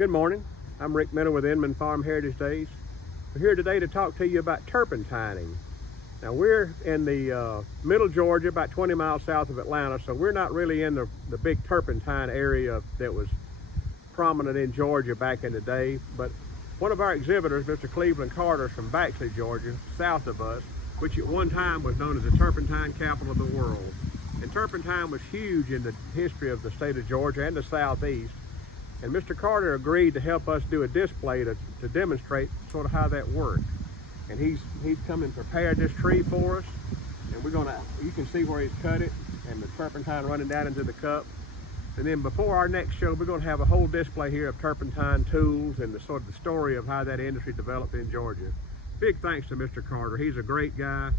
Good morning. I'm Rick Miller with Inman Farm Heritage Days. We're here today to talk to you about turpentining. Now we're in the middle Georgia, about 20 miles south of Atlanta, so we're not really in the big turpentine area that was prominent in Georgia back in the day. But one of our exhibitors, Mr. Cleveland Carter from Baxley, Georgia, south of us, which at one time was known as the turpentine capital of the world. And turpentine was huge in the history of the state of Georgia and the southeast. And Mr. Carter agreed to help us do a display to demonstrate sort of how that worked. And he's come and prepared this tree for us. And you can see where he's cut it and the turpentine running down into the cup. And then before our next show, we're going to have a whole display here of turpentine tools and the sort of the story of how that industry developed in Georgia. Big thanks to Mr. Carter. He's a great guy.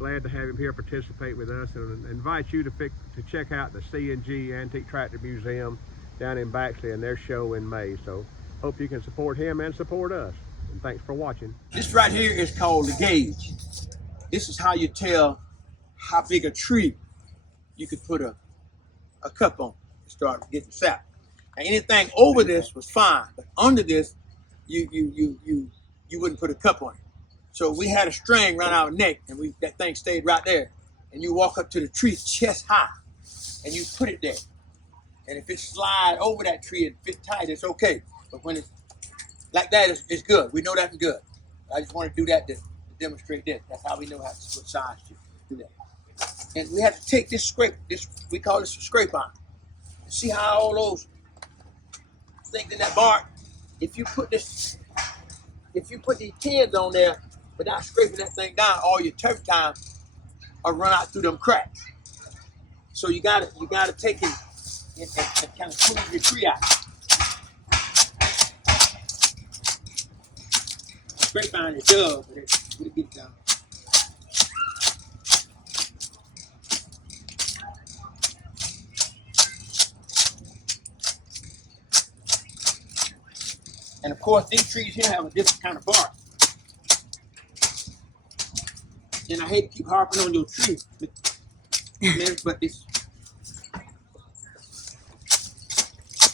Glad to have him here participate with us, and invite you to check out the C&G Antique Tractor Museum down in Baxley and their show in May. So hope you can support him and support us. And thanks for watching. This right here is called the gauge. This is how you tell how big a tree you could put a cup on to start getting sap. Now anything over this was fine, but under this, you wouldn't put a cup on it. So we had a string around our neck, and that thing stayed right there. And you walk up to the tree chest high, and you put it there. And if it slide over that tree and fit tight, it's okay. But when it's like that, it's good. We know that's good. I just want to do that to demonstrate that. That's how we know what size to do that. And we have to take this scrape. We call this a scrape iron. See how all those things in that bark. If you put these tins on there without scraping that thing down, all your turpentine will run out through them cracks. So you gotta take it and kind of smooth your tree out. Scrape iron is dug, but it'll get it done. And of course, these trees here have a different kind of bark. And I hate to keep harping on your tree, but it's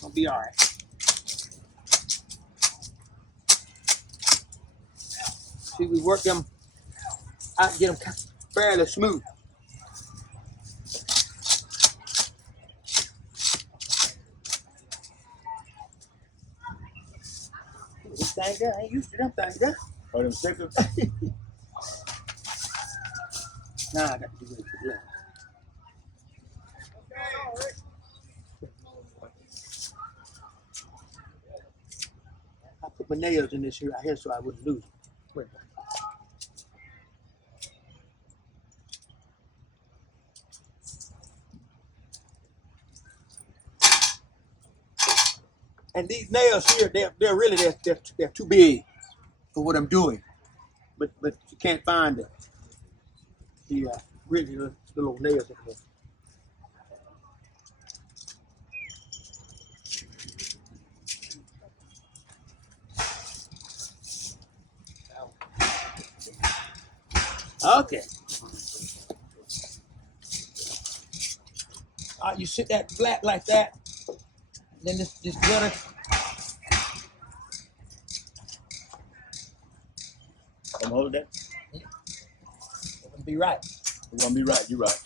gonna be all right. See, we work them out, get them fairly smooth. This thing there, I ain't used to them things there. Oh, them stickers? Nah, I got to do it to the left. I put my nails in this here right here so I wouldn't lose it. Wait. And these nails here, they're really too big for what I'm doing. But you can't find the really little nails in there. Okay. All right, you sit that flat like that. Then this gutter. I'm holding that. It's gonna be right. It's gonna be right. You're right.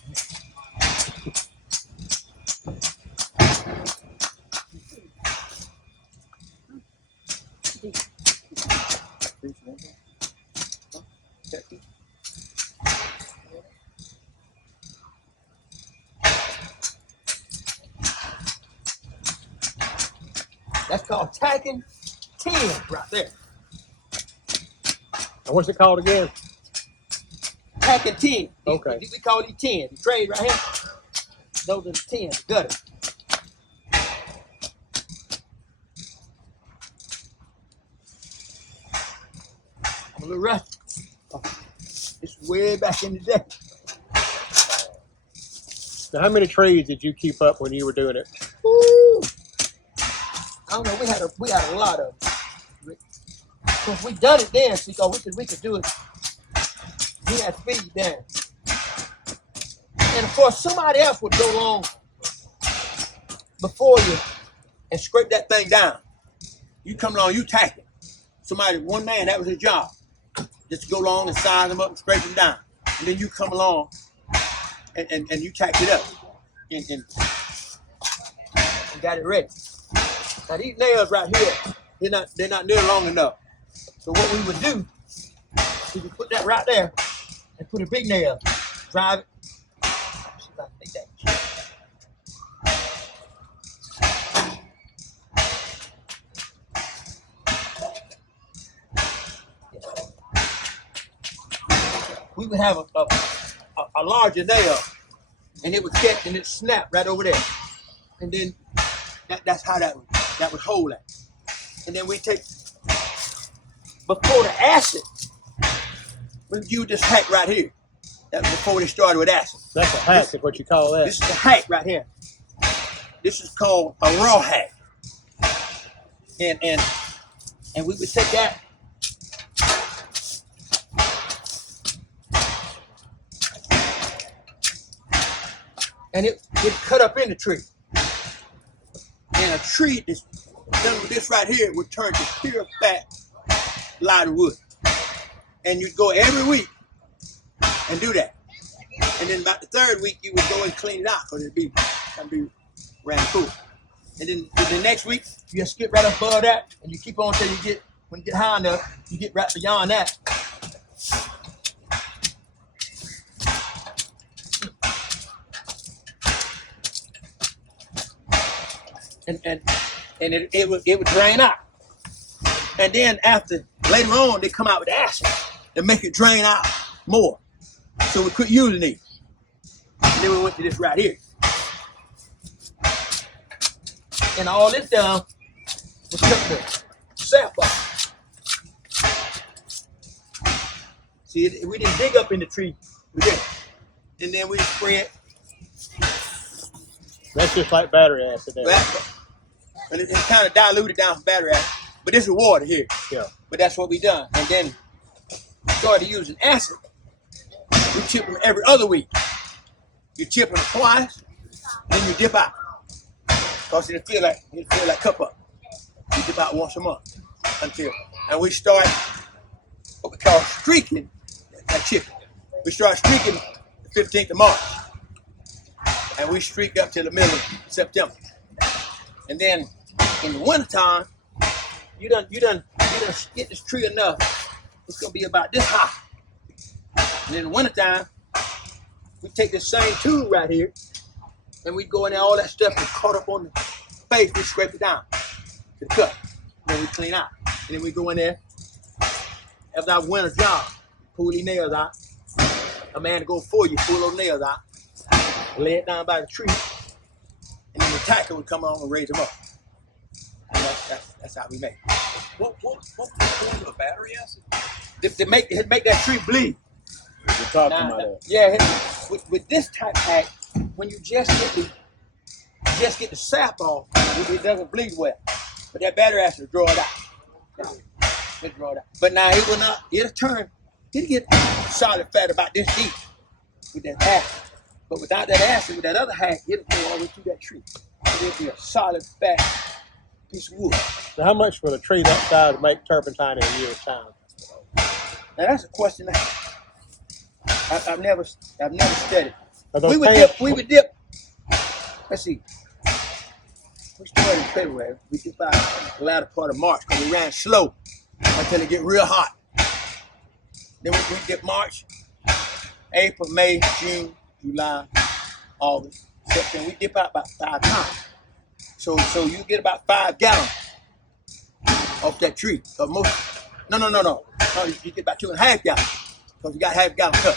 That's called tacking tin right there. And what's it called again? Tacking tin. Okay. We call these tin. The trays right here. Those are the tin, the gutter. I'm a little rusty. This is way back in the day. Now, how many trees did you keep up when you were doing it? Woo! I don't know. We had a lot of them. Because we done it then, because we could do it. We had speed then. And of course, somebody else would go along before you and scrape that thing down. You come along, you tack it. One man, that was his job. Just to go along and size them up and scrape them down. And then you come along and you tack it up. And got it ready. Now these nails right here, they're not near long enough. So what we would do is we put that right there and put a big nail, drive it. See if I can make that. We would have a larger nail, and it would get and it snap right over there, and then that's how that would hold that. And then we take before the acid, we use this hack right here. That was before they started with acid. That's a hack, is what you call that. This is a hack right here. This is called a raw hack, and we would take that. And it cut up in the tree. And a tree that's done with this right here would turn to pure fat, light wood. And you'd go every week and do that. And then about the third week, you would go and clean it out because it'd be ran cool. And then the next week, you just skip right up above that, and you keep on until when you get high enough, you get right beyond that. And it would drain out. And then later on, they come out with acid and make it drain out more. So we quit using it. And then we went to this right here. And all this done was cut the sap off. See, we didn't dig up in the tree. We did. And then we spray it. That's just like battery acid there. And it's kind of diluted down from battery acid. But this is water here. Yeah. But that's what we done. And then we started using acid. We chip them every other week. You chip them twice, then you dip out. Because it'll feel like cup up. You dip out once a month and we start what we call streaking that chipping. We start streaking the 15th of March. And we streak up to the middle of September. And then in the wintertime, you done get this tree enough, it's gonna be about this high. And in the wintertime, we take this same tool right here, and we go in there, all that stuff is caught up on the face, we scrape it down to the cut. And then we clean out. And then we go in there, after our winter job, pull these nails out. A man to go for you, pull those nails out, lay it down by the tree, and then the tacker would come on and raise them up. And that's how we make it. What form of battery acid? To make that tree bleed. You're talking about that. Yeah, with this type hack, when you just get the sap off, it doesn't bleed well. But that battery acid will draw it out. It'll draw it out. But now it will not. It'll get solid fat about this deep with that acid. But without that acid, with that other hack, it'll go all the way through that tree. It'll be a solid fat piece of wood. So how much would a tree that size make turpentine in a year's time? Now that's a question I've never studied. We would dip. Let's see. We started in February. We dip out the latter part of March because we ran slow until it get real hot. Then we dip March, April, May, June, July, August, September. We dip out about 5 times. So you get about 5 gallons off that tree. No. You get about 2.5 gallons because you got half gallon cut.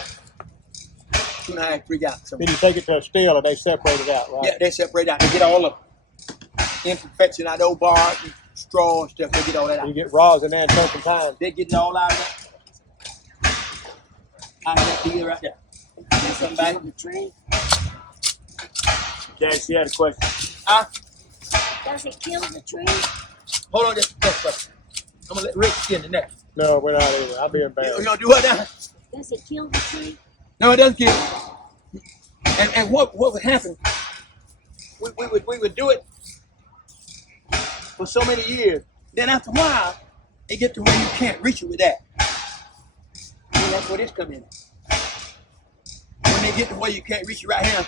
2.5, 3 gallons. Then you take it to a still and they separate it out, right? Yeah, they separate out. They get all of imperfection out of old bark, straw and stuff. They get all that out. You get rosin and turpentine. They get it all out of that. Out of that deal right there. Does it kill the tree? Jackson, you had a question. Does it kill the tree? Hold on just a second. I'm going to let Rick get in the next. No, we're not either. I'll be embarrassed. You going to do what now? Does it kill the tree? No, it doesn't kill it. And what would happen, we would do it for so many years Then after a while, it get to where you can't reach it with that. And that's where this come in. When they get to where you can't reach it right here,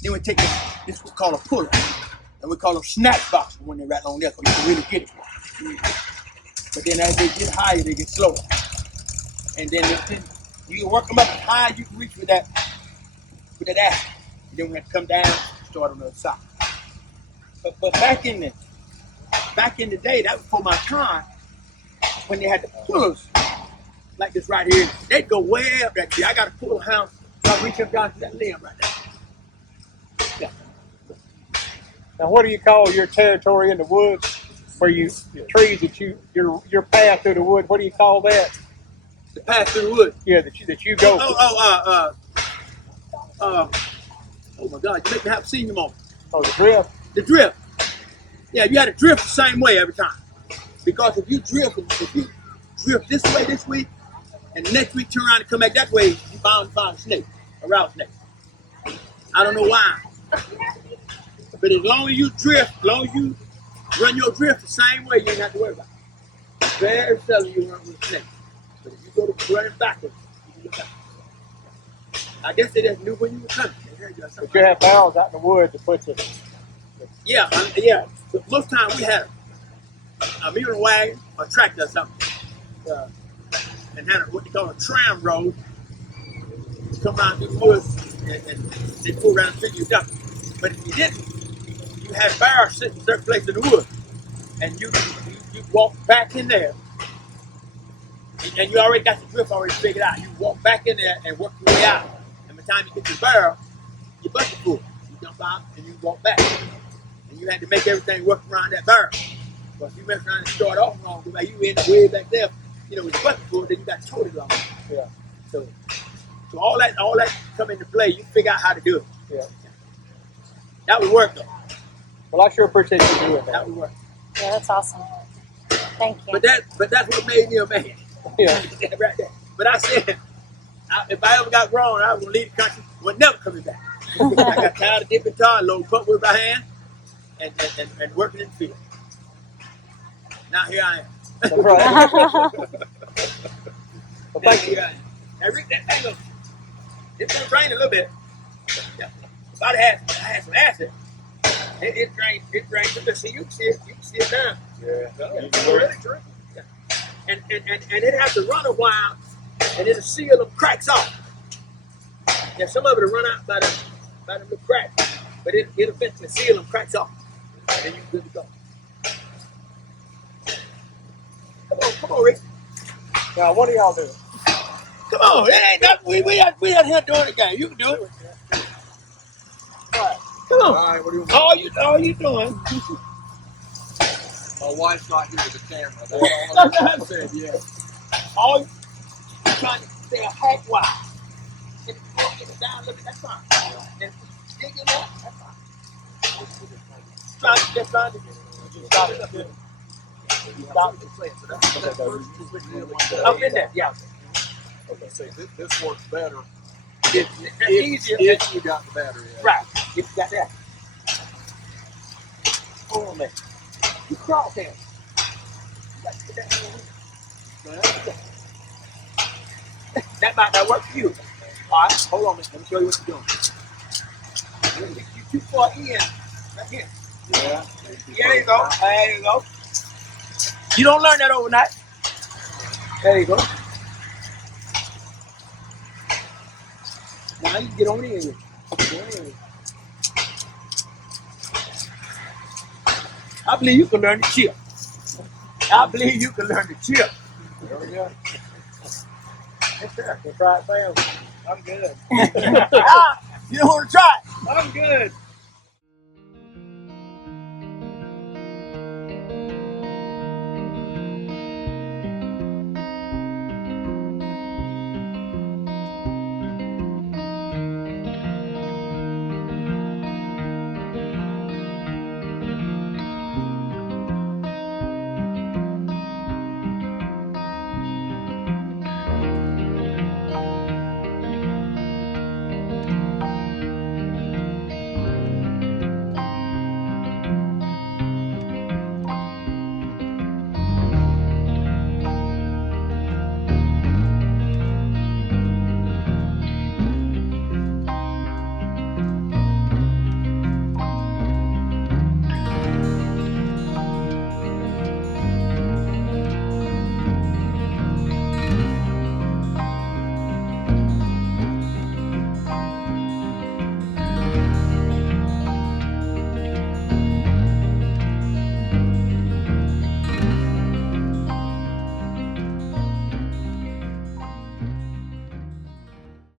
then we take this we call a puller. And we call them snatch boxes when they're right on there, because you can really get it. But then as they get higher, they get slower. And then you can work them up as high as you can reach with that axle. And then we have to come down and start on the other side. But back in the day, that was before my time, when they had the pullers like this right here, they'd go way up that tree. I got to pull a house, so I reach up down to that limb right there. Yeah. Now, what do you call your territory in the woods, where the trees that your path through the wood? What do you call that? The path through the wood. Yeah, that you go. Oh my God! You make me have a senior moment. Oh, the drift. The drift. Yeah, you had to drift the same way every time. Because if you drift this way this week, and the next week turn around and come back that way, you bound to find a snake, a rattlesnake. I don't know why. But as long as you drift, as long as you run your drift the same way, you ain't have to worry about it. Very seldom you run with a snake. But if you go to running backwards, you can look back. I guess they just knew when you were coming. But you have barrels out in the woods to put your... Yeah. But most times we had a mule wagon or tractor or something. And had what they call a tram road. Come around through the woods and they pull around and pick you up. But if you didn't, you had barrels sitting in a certain place in the woods. And you walk back in there. And you already got the drift already figured out. You walk back in there and work your way out. And by the time you get to the barrel, your bucket full. You jump out and you walk back. And you had to make everything work around that barrel. But if you mess around and start off wrong, like you end up way back there, with your bucket full, then you got to tote it long. Yeah. So all that come into play. You figure out how to do it. Yeah. That would work though. Well, I sure appreciate you doing that. That would work. Yeah, that's awesome. Thank you. But that's what made me a man. Yeah. Right there. But I said, if I ever got grown, I was gonna leave the country. We're never coming back. I got tired of dipping tar, loading pump with my hand, and working in the field. Now here I am. That's right. Well, thank you. Here I am. Now, Rick, that thing it's gonna drain a little bit. Yeah. If I had some acid, it drains a bit. See, you can see it now. Yeah. Yeah. And it has to run a while, and it'll seal them cracks off. Yeah, some of it will run out by the little cracks, but it'll eventually seal them cracks off. And then you're good to go. Come on, Rick. Now, what are y'all doing? Come on, it ain't nothing. We out here doing the game. You can do it. All right. Come on. All right, what do you want? All you doing? My wife's not here with the camera. That's all I said, yeah. All you trying to stay a hack wide. If you want to get it down a little bit, that's fine. And dig in there, that's fine. Just trying to stop it up there. Stop it. So that's up in there, yeah. Okay, so this works better It's easier if you got the battery. right. If you got that. Hold on a minute. You cross hands. You got to put that hand in. That might not work for you. All right, hold on a minute. Let me show you what you're doing. You're too far in. Right here. Yeah. There you go. There you go. You don't learn that overnight. There you go. Now you can get on in. Get on in. I believe you can learn to chip. I believe you can learn to chip. There we go. Yes, sir. We'll try it, Sam. I'm good. You don't want to try it. I'm good.